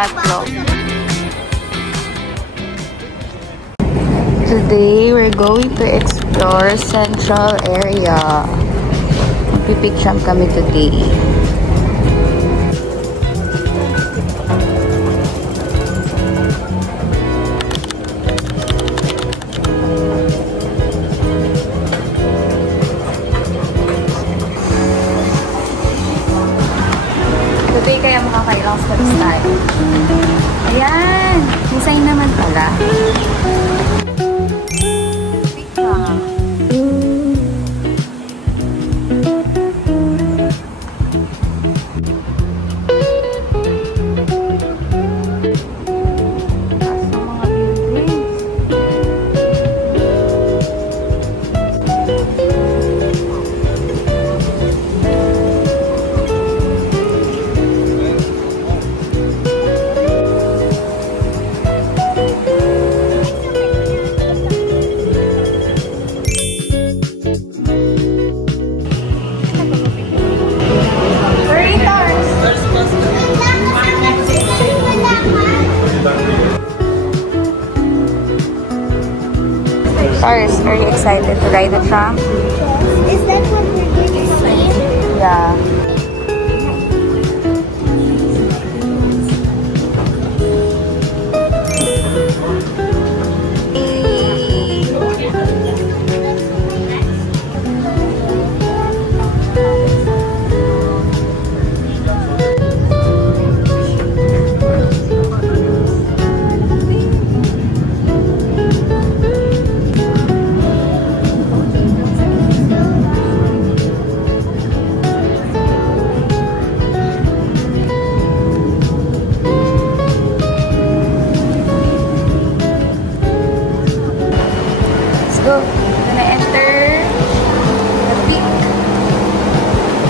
Tatlo. Today, we're going to explore Central area. Magpipicture kami today. Today, kaya makakailang steps tayo. Ayan! Design naman pala. Paris, are you excited to ride the tram? Is that what we're going to see? Yeah. So, we're gonna enter the big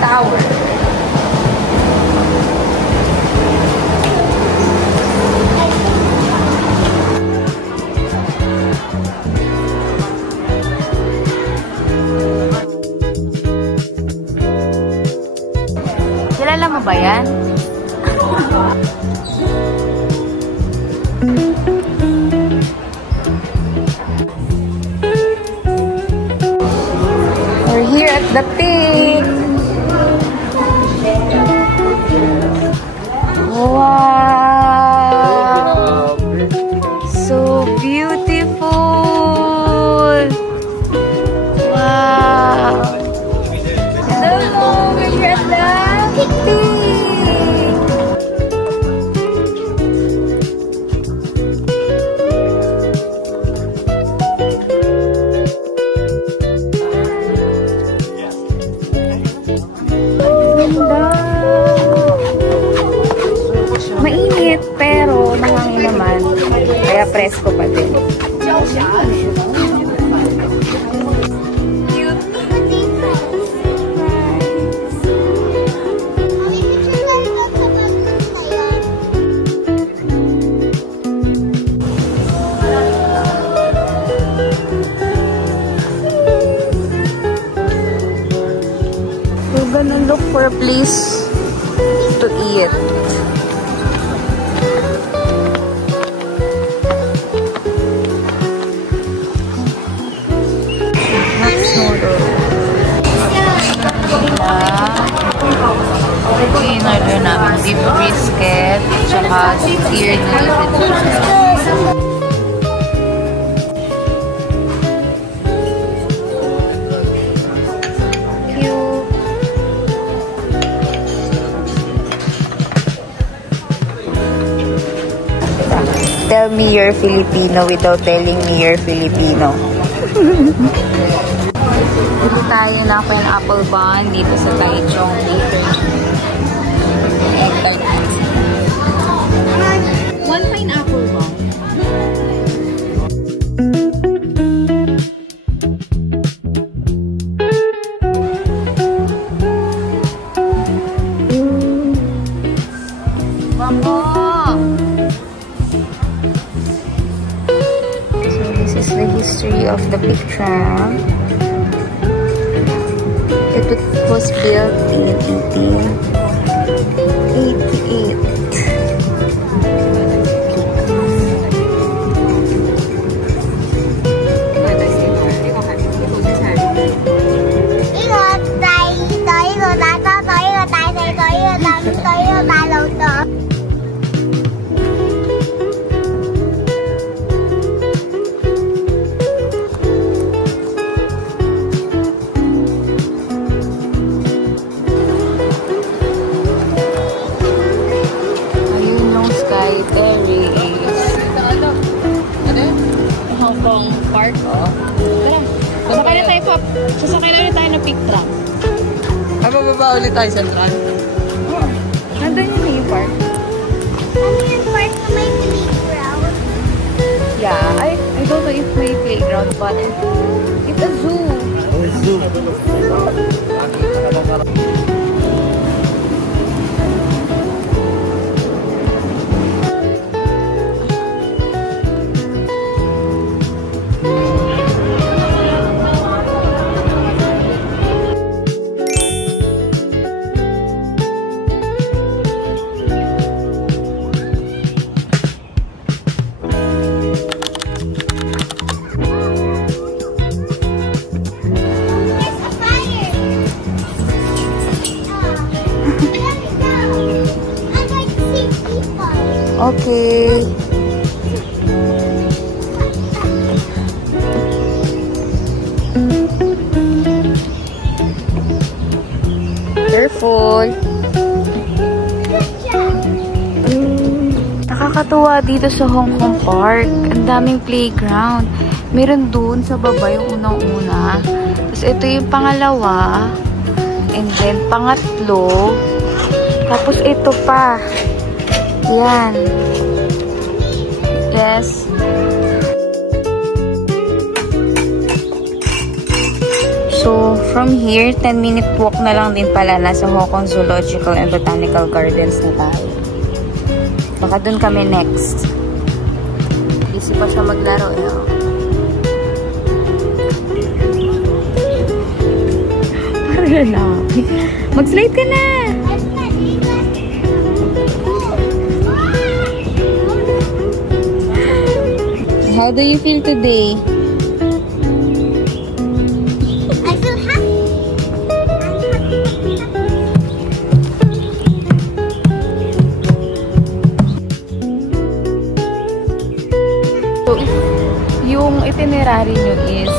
tower. Kilala mo ba yan? Here at the peak. Wow! So beautiful! Wow! Hello! We're here at the peak! Mainit, pero nangangin naman. Kaya presko pa din. We're gonna look for a place to eat. Ito yung in-order namin, beef brisket, tsaka seared noodles. Tell me you're Filipino without telling me you're Filipino. Dito tayo ng pineapple bun dito sa Taichung Bakery. One pineapple bun. Mamo! So this is the history of the big tram. It was built in 1888. Thai berries. Hong Kong Park, oh. Tara. Sasakay na tayo ng pick truck. Bababa ulit tayo Central. Oh. Nandun yun yung park. Ano yung park na may playground? Yeah, I don't know if may playground, but it's a zoo. Zoo. There's a fire. Let me go. I'd like to see people. Okay. Careful. Good job. Nakakatuwa dito sa Hong Kong Park. Ang daming playground. Meron dun sa baba yung unang-una. Tapos ito yung pangalawa. And then pangatlo. Tapos ito pa. Yan. Yes. So, from here, 10-minute walk na lang din pala. Nasa Hong Kong Zoological and Botanical Gardens na tayo. Baka dun kami next. Busy pa siya maglaro. Parang lalaki. Mag-slide ka na! How do you feel today? I feel happy. So, if yung itinerary nyo is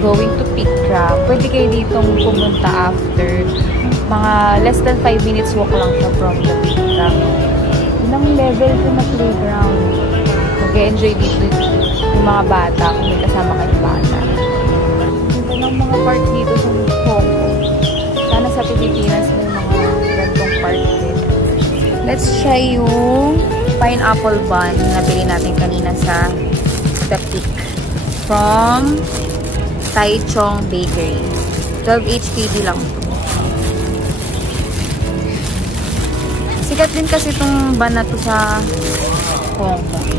going to Pick Trap, pwede kayo ditong pumunta after. Mga less than 5 minutes walk lang siya from the Pick Trap. Ilang level ko na playground. Mag-enjoy dito yung mga bata, kung may kasama kayong bata. Ito ng mga park dito sa Hong Kong. Sana sa Pilipinas may mga gantong park din. Let's try yung pineapple bun na bili natin kanina sa The Peak from Tai Chong Bakery. 12 HKD lang ito. Sikat din kasi itong bun na to sa Hong Kong.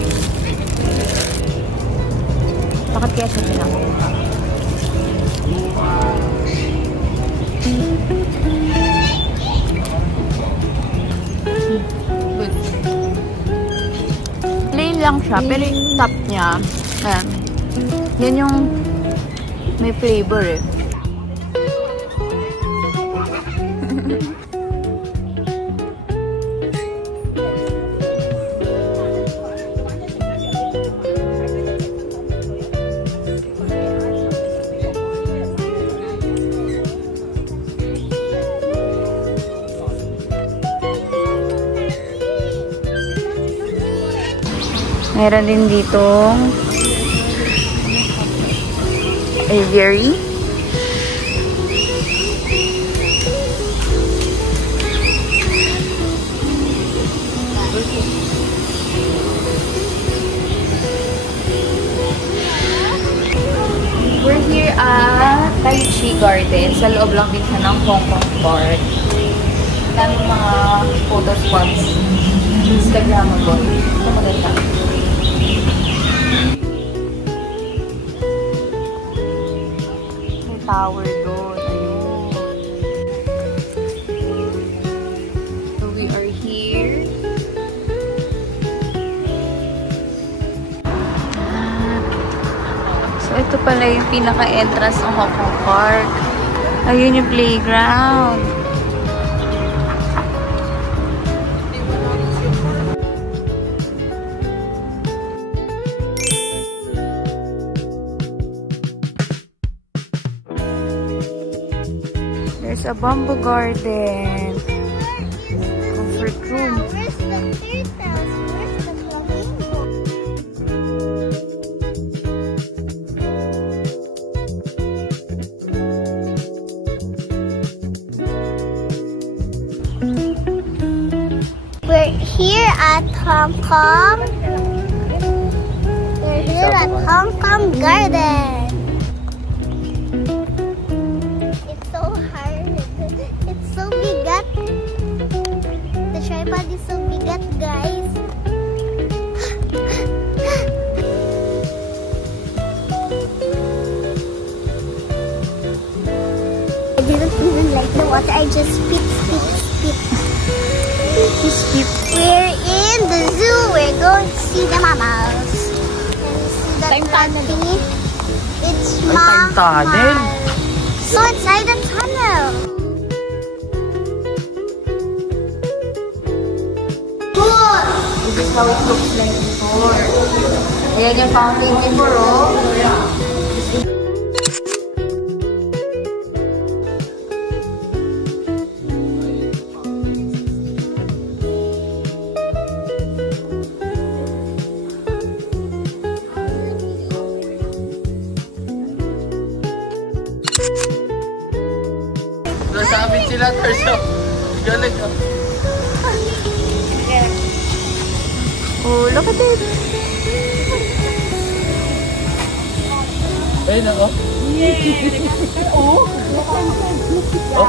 Bakit kaya siya pinakuha? Good. Plain lang siya, pero yung top niya, ayan, yan yung may flavor eh. Meron din ditong aviary. We're here at Tai Chi Garden. Sa loob lang din siya ng Hong Kong Park. Daming mga photo spots. Instagrammable. Ito maganda. Tower doon. Ayun. So, we are here. So, ito pala yung pinaka-entrance ng Hong Kong Park. Ayun yung playground. There's a bamboo garden. Comfort room. Where's the third house? Where's the here at Hong Kong. We're here at Hong Kong Garden. It's so hard. It's so bigat. The tripod is so bigat, guys. I didn't even like the water. I just spit. We're in the zoo. We're going to see the mammals. Can you see that Time tunnel. thingy? It's time tunnel. mammal. So inside the tunnel. Cool. This is how it looks like before. Ayan yung fountain before, oh. Nasabit sila, Terso. Galing, oh. Oh, look at it. Ayun na, oh. Oh,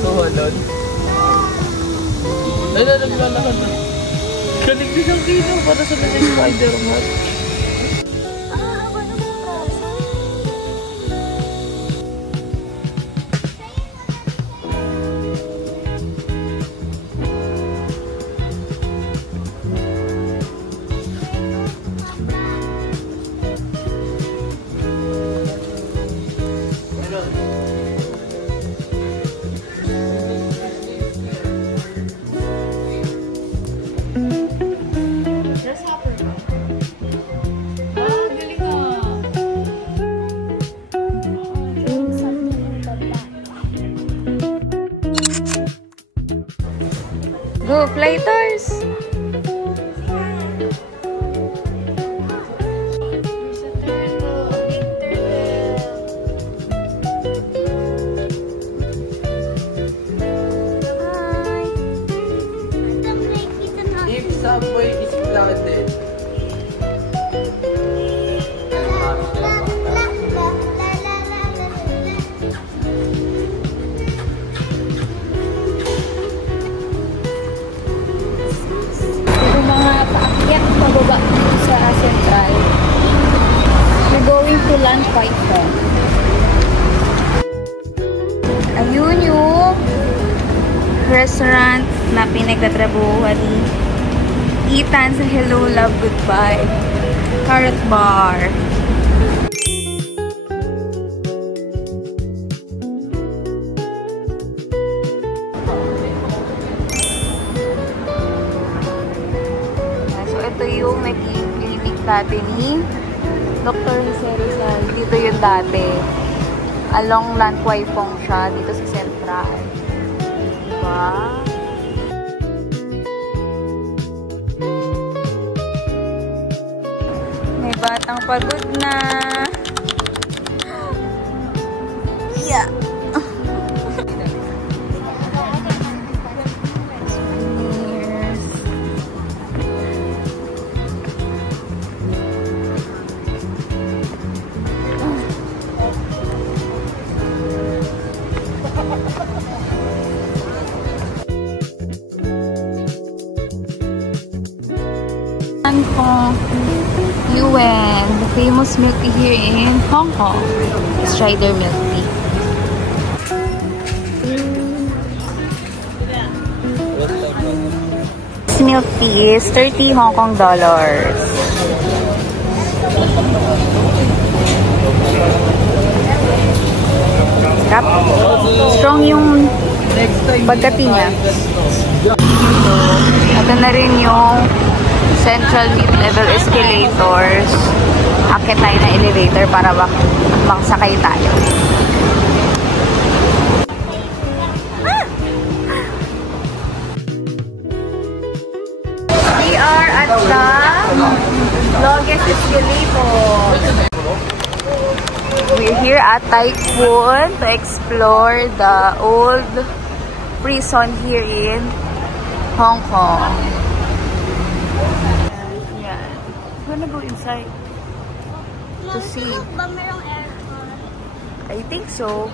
sumalon. Ayun na, naglalakad na. Galing din ang kino para sa mga Spider-Man. Go, flighters! If subway is flooded, Yung mga paakyat pababa sa Central. We're going to lunch quite far. Ayun yung restaurant na pinagtatrabuhan ni Ethan sa Hello, Love, Goodbye. Carrot Bar. So, ito yung naging clinic dati ni Dr. Jose Rizal. Dito yung dati. Along Lanquay Pong siya. Dito sa Central. Diba? May batang pagod na. Yeah. Kong Yuen, the famous milk tea here in Hong Kong. Strider milk tea. This milk tea is 30 Hong Kong dollars. Sarap. Strong yung pagkati niya. Ito na rin yung Central mid-level escalators. Akit tayo na elevator para magsakay tayo. We are at the longest escalator. We're here at Tai Kwun to explore the old prison here in Hong Kong. wanna go inside to see. Ba merong aircon? I think so.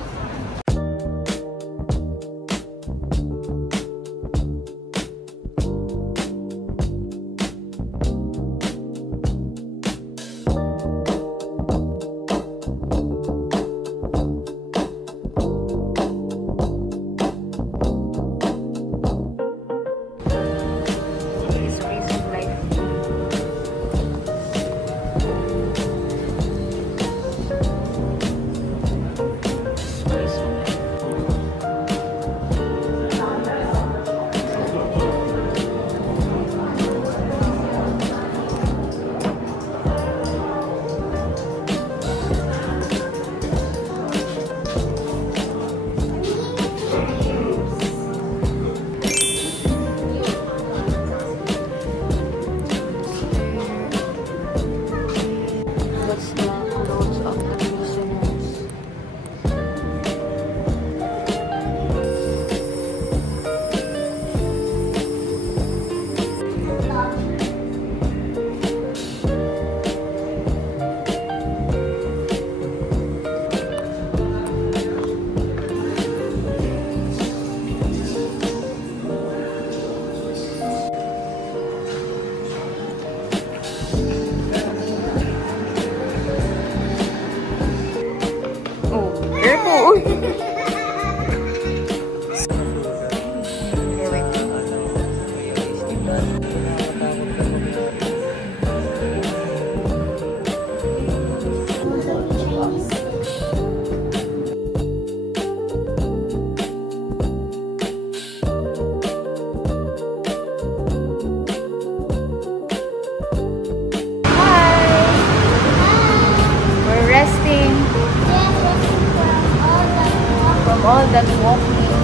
All that walking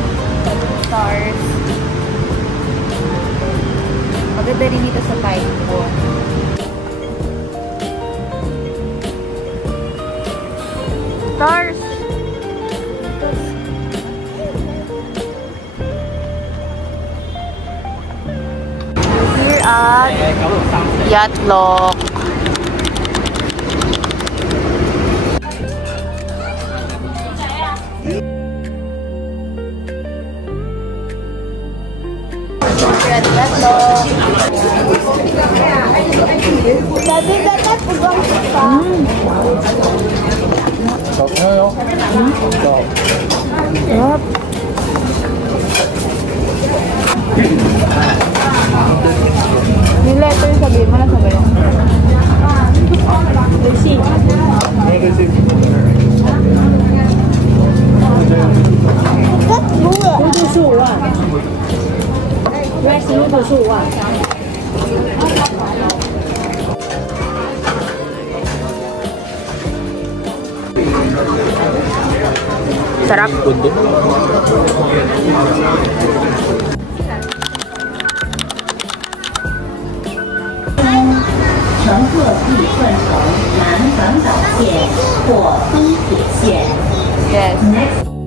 sa stars. Maganda rin dito sa Taipo. Stars! We're here at Yacht Lock. Yung letter sabihin mo na sabihin. Receipt. Sarap. Yes.